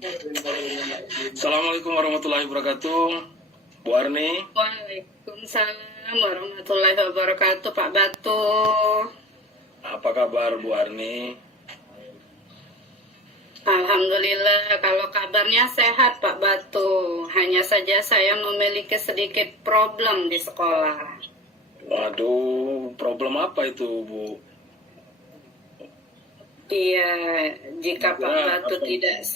Assalamualaikum warahmatullahi wabarakatuh, Bu Arni. Waalaikumsalam warahmatullahi wabarakatuh, Pak Batu. Apa kabar Bu Arni? Alhamdulillah, kalau kabarnya sehat, Pak Batu. Hanya saja saya memiliki sedikit problem di sekolah. Waduh, problem apa itu Bu? Iya, jika Pak Batu tidak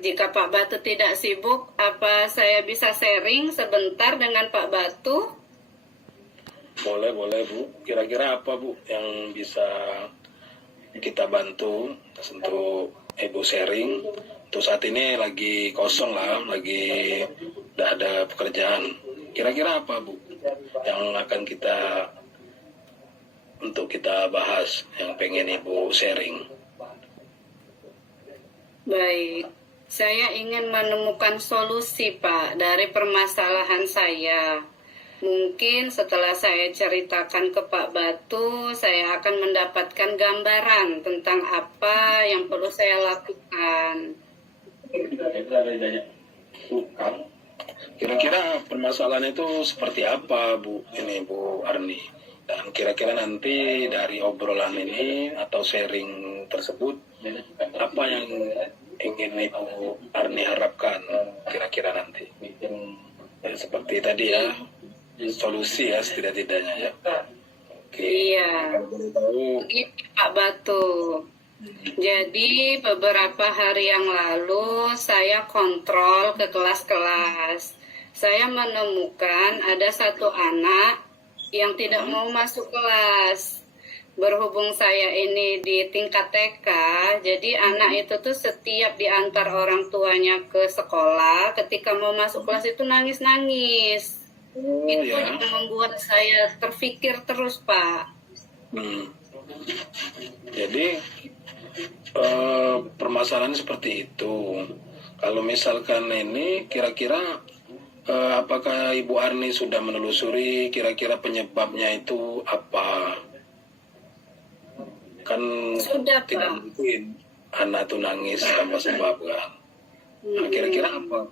jika Pak Batu tidak sibuk, apa saya bisa sharing sebentar dengan Pak Batu? Boleh Bu. Kira-kira apa Bu yang bisa kita bantu untuk Ibu sharing? Untuk saat ini lagi kosong lah, lagi tidak ada pekerjaan. Kira-kira apa Bu yang akan untuk kita bahas, yang pengen Ibu sharing? Baik, saya ingin menemukan solusi, Pak, dari permasalahan saya. Mungkin setelah saya ceritakan ke Pak Batu, saya akan mendapatkan gambaran tentang apa yang perlu saya lakukan. Kira-kira permasalahan itu seperti apa Bu Arni? Dan kira-kira nanti dari obrolan ini atau sharing tersebut, apa yang ingin Ibu Arni harapkan kira-kira nanti? Ya, seperti tadi ya, solusi ya setidak-tidaknya ya. Oke. Iya, begini Pak Batu. Jadi beberapa hari yang lalu saya kontrol ke kelas-kelas. Saya menemukan ada satu anak yang tidak mau masuk kelas. Berhubung saya ini di tingkat TK, jadi anak itu tuh setiap diantar orang tuanya ke sekolah, ketika mau masuk kelas itu nangis-nangis. Itu Ya. yang membuat saya terpikir terus, Pak. Jadi permasalahan seperti itu. Kalau misalkan ini kira-kira apakah Ibu Arni sudah menelusuri kira-kira penyebabnya itu apa? Kan Sudah, tidak Pak. mungkin anak itu nangis tanpa sebab kan. Nah, kira-kira apa?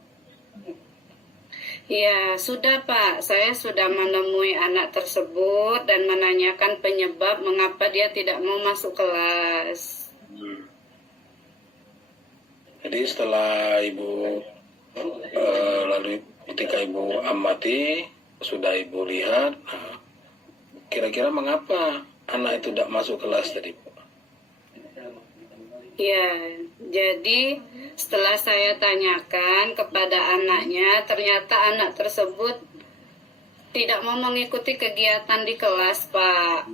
Ya, sudah Pak. Saya sudah menemui anak tersebut dan menanyakan penyebab mengapa dia tidak mau masuk kelas. Jadi setelah Ibu lalu ketika Ibu amati, sudah Ibu lihat, nah, kira-kira mengapa anak itu tidak masuk kelas tadi? Ya, jadi setelah saya tanyakan kepada anaknya, ternyata anak tersebut tidak mau mengikuti kegiatan di kelas, Pak.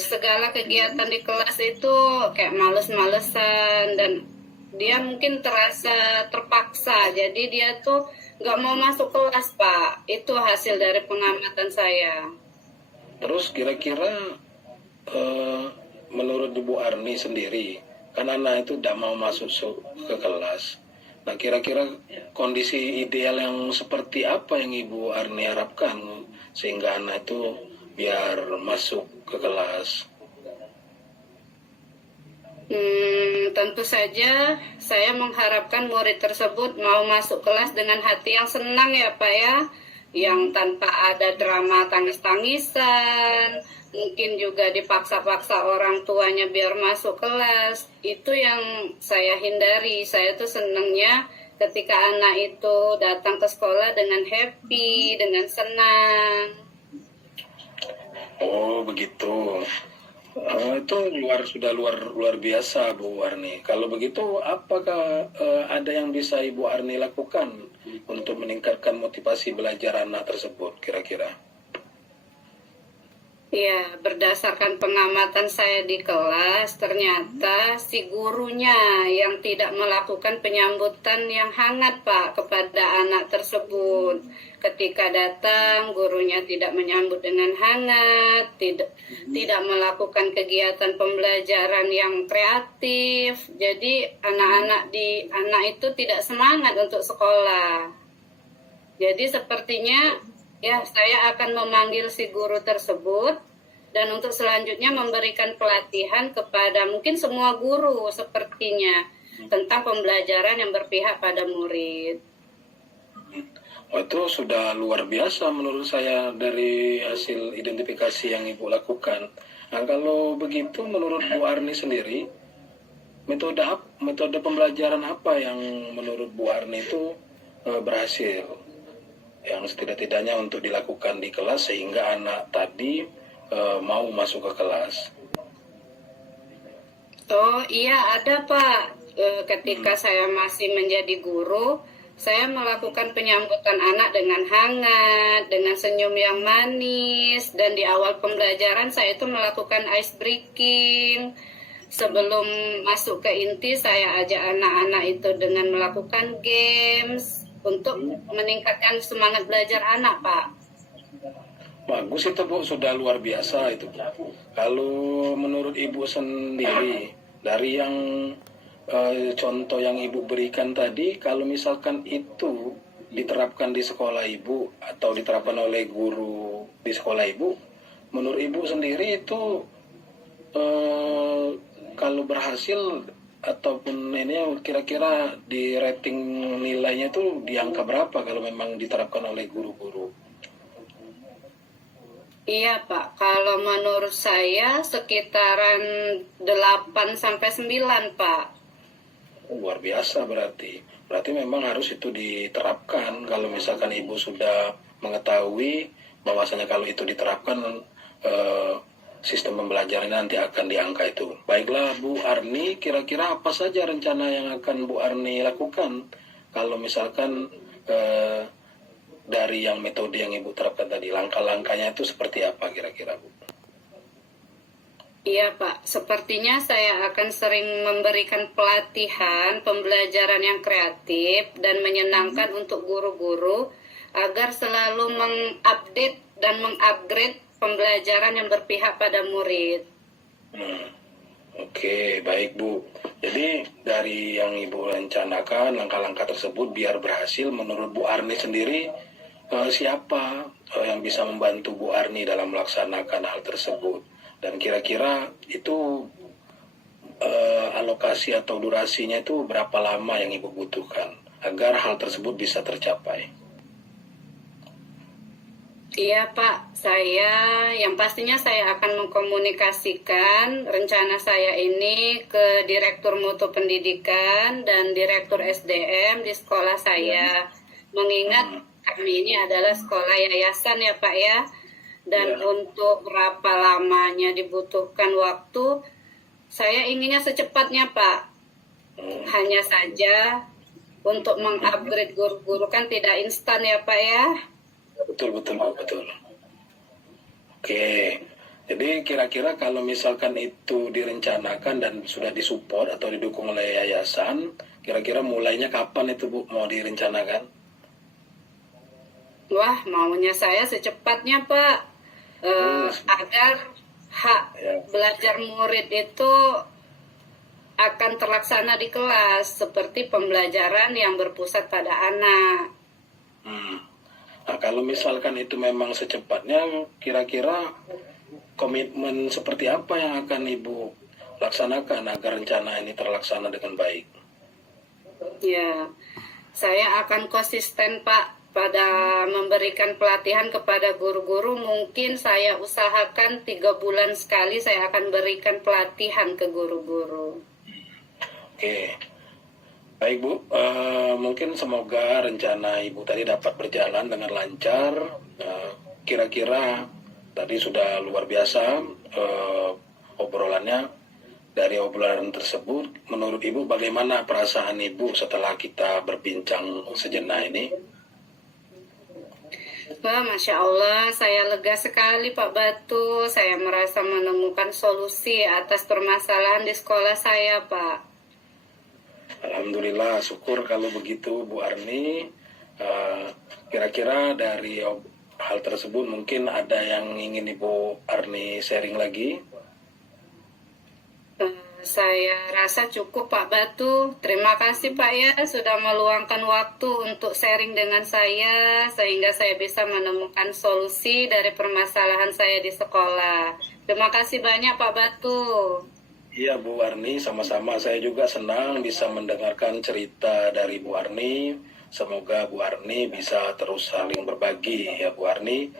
Segala kegiatan di kelas itu kayak males-malesan dan dia mungkin terasa terpaksa. Jadi dia tuh nggak mau masuk kelas, Pak. Itu hasil dari pengamatan saya. Terus kira-kira menurut Ibu Arni sendiri, kan anak itu tidak mau masuk ke kelas. Nah, kira-kira kondisi ideal yang seperti apa yang Ibu Arni harapkan sehingga anak itu biar masuk ke kelas? Tentu saja saya mengharapkan murid tersebut mau masuk kelas dengan hati yang senang ya Pak ya, yang tanpa ada drama tangis-tangisan, mungkin juga dipaksa-paksa orang tuanya biar masuk kelas. Itu yang saya hindari. Saya tuh senangnya ketika anak itu datang ke sekolah dengan happy, dengan senang. Oh begitu. Itu sudah luar biasa Bu Arni. Kalau begitu, apakah ada yang bisa Ibu Arni lakukan untuk meningkatkan motivasi belajar anak tersebut kira-kira? Ya, berdasarkan pengamatan saya di kelas, ternyata si gurunya yang tidak melakukan penyambutan yang hangat, Pak, kepada anak tersebut. Ketika datang, gurunya tidak menyambut dengan hangat, tidak melakukan kegiatan pembelajaran yang kreatif. Jadi anak itu tidak semangat untuk sekolah. Jadi sepertinya ya, saya akan memanggil si guru tersebut dan untuk selanjutnya memberikan pelatihan kepada mungkin semua guru sepertinya. tentang pembelajaran yang berpihak pada murid. Oh, itu sudah luar biasa menurut saya dari hasil identifikasi yang Ibu lakukan. Nah, kalau begitu menurut Bu Arni sendiri, metode pembelajaran apa yang menurut Bu Arni itu berhasil? Yang setidak-tidaknya untuk dilakukan di kelas sehingga anak tadi mau masuk ke kelas. Oh iya ada Pak. Ketika saya masih menjadi guru, saya melakukan penyambutan anak dengan hangat, dengan senyum yang manis, dan di awal pembelajaran saya itu melakukan ice breaking. Sebelum masuk ke inti, saya ajak anak-anak itu dengan melakukan games untuk meningkatkan semangat belajar anak, Pak. Bagus itu Bu, sudah luar biasa itu Bu. Kalau menurut Ibu sendiri, dari yang contoh yang Ibu berikan tadi, kalau misalkan itu diterapkan di sekolah Ibu atau diterapkan oleh guru di sekolah Ibu, menurut Ibu sendiri itu kalau berhasil ataupun ini kira-kira di rating nilainya itu di angka berapa kalau memang diterapkan oleh guru-guru? Iya Pak, kalau menurut saya sekitaran 8 sampai 9 Pak. Luar biasa berarti. Berarti memang harus itu diterapkan. Kalau misalkan Ibu sudah mengetahui bahwasanya kalau itu diterapkan sistem pembelajaran nanti akan di angka itu. Baiklah Bu Arni, kira-kira apa saja rencana yang akan Bu Arni lakukan kalau misalkan dari yang metode yang Ibu terapkan tadi, langkah-langkahnya itu seperti apa kira-kira Bu? Iya Pak, sepertinya saya akan sering memberikan pelatihan pembelajaran yang kreatif dan menyenangkan untuk guru-guru agar selalu mengupdate dan mengupgrade pembelajaran yang berpihak pada murid. Oke, baik Bu. Jadi dari yang Ibu rencanakan, langkah-langkah tersebut biar berhasil, menurut Bu Arni sendiri, siapa yang bisa membantu Bu Arni dalam melaksanakan hal tersebut? Dan kira-kira itu alokasi atau durasinya itu berapa lama yang Ibu butuhkan agar hal tersebut bisa tercapai? Iya Pak, yang pastinya saya akan mengkomunikasikan rencana saya ini ke Direktur Mutu Pendidikan dan Direktur SDM di sekolah saya. Mengingat kami ini adalah sekolah yayasan ya Pak ya. Dan untuk berapa lamanya dibutuhkan waktu, saya inginnya secepatnya Pak. Hanya saja untuk mengupgrade guru-guru kan tidak instan ya Pak ya. Betul. Oke, jadi kira-kira kalau misalkan itu direncanakan dan sudah disupport atau didukung oleh yayasan, kira-kira mulainya kapan itu Bu mau direncanakan? Wah, maunya saya secepatnya Pak, agar hak belajar murid itu akan terlaksana di kelas, seperti pembelajaran yang berpusat pada anak. Nah, kalau misalkan itu memang secepatnya, kira-kira komitmen seperti apa yang akan Ibu laksanakan agar rencana ini terlaksana dengan baik? Ya, saya akan konsisten Pak pada memberikan pelatihan kepada guru-guru. Mungkin saya usahakan 3 bulan sekali saya akan berikan pelatihan ke guru-guru. Oke. Baik Bu, mungkin semoga rencana Ibu tadi dapat berjalan dengan lancar. Kira-kira tadi sudah luar biasa obrolannya. Dari obrolan tersebut, menurut Ibu bagaimana perasaan Ibu setelah kita berbincang sejenak ini? Wah, Masya Allah, saya lega sekali Pak Batu. Saya merasa menemukan solusi atas permasalahan di sekolah saya Pak. Alhamdulillah, syukur kalau begitu Bu Arni. Kira-kira dari hal tersebut mungkin ada yang ingin Ibu Arni sharing lagi? Saya rasa cukup Pak Batu. Terima kasih Pak ya sudah meluangkan waktu untuk sharing dengan saya sehingga saya bisa menemukan solusi dari permasalahan saya di sekolah. Terima kasih banyak Pak Batu. Iya Bu Arni, sama-sama. Saya juga senang bisa mendengarkan cerita dari Bu Arni. Semoga Bu Arni bisa terus saling berbagi ya Bu Arni.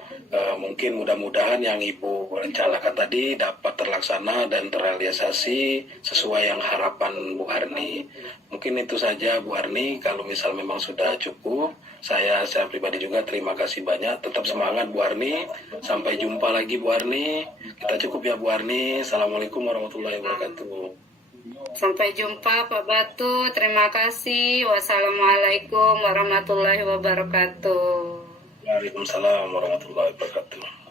Mungkin mudah-mudahan yang Ibu rencanakan tadi dapat terlaksana dan terrealisasi sesuai yang harapan Bu Arni. Mungkin itu saja Bu Arni. Kalau misal memang sudah cukup, saya pribadi juga terima kasih banyak. Tetap semangat Bu Arni. Sampai jumpa lagi Bu Arni. Kita cukup ya Bu Arni. Assalamualaikum warahmatullahi wabarakatuh. Sampai jumpa Pak Batu. Terima kasih. Wassalamualaikum warahmatullahi wabarakatuh. Waalaikumsalam warahmatullahi wabarakatuh.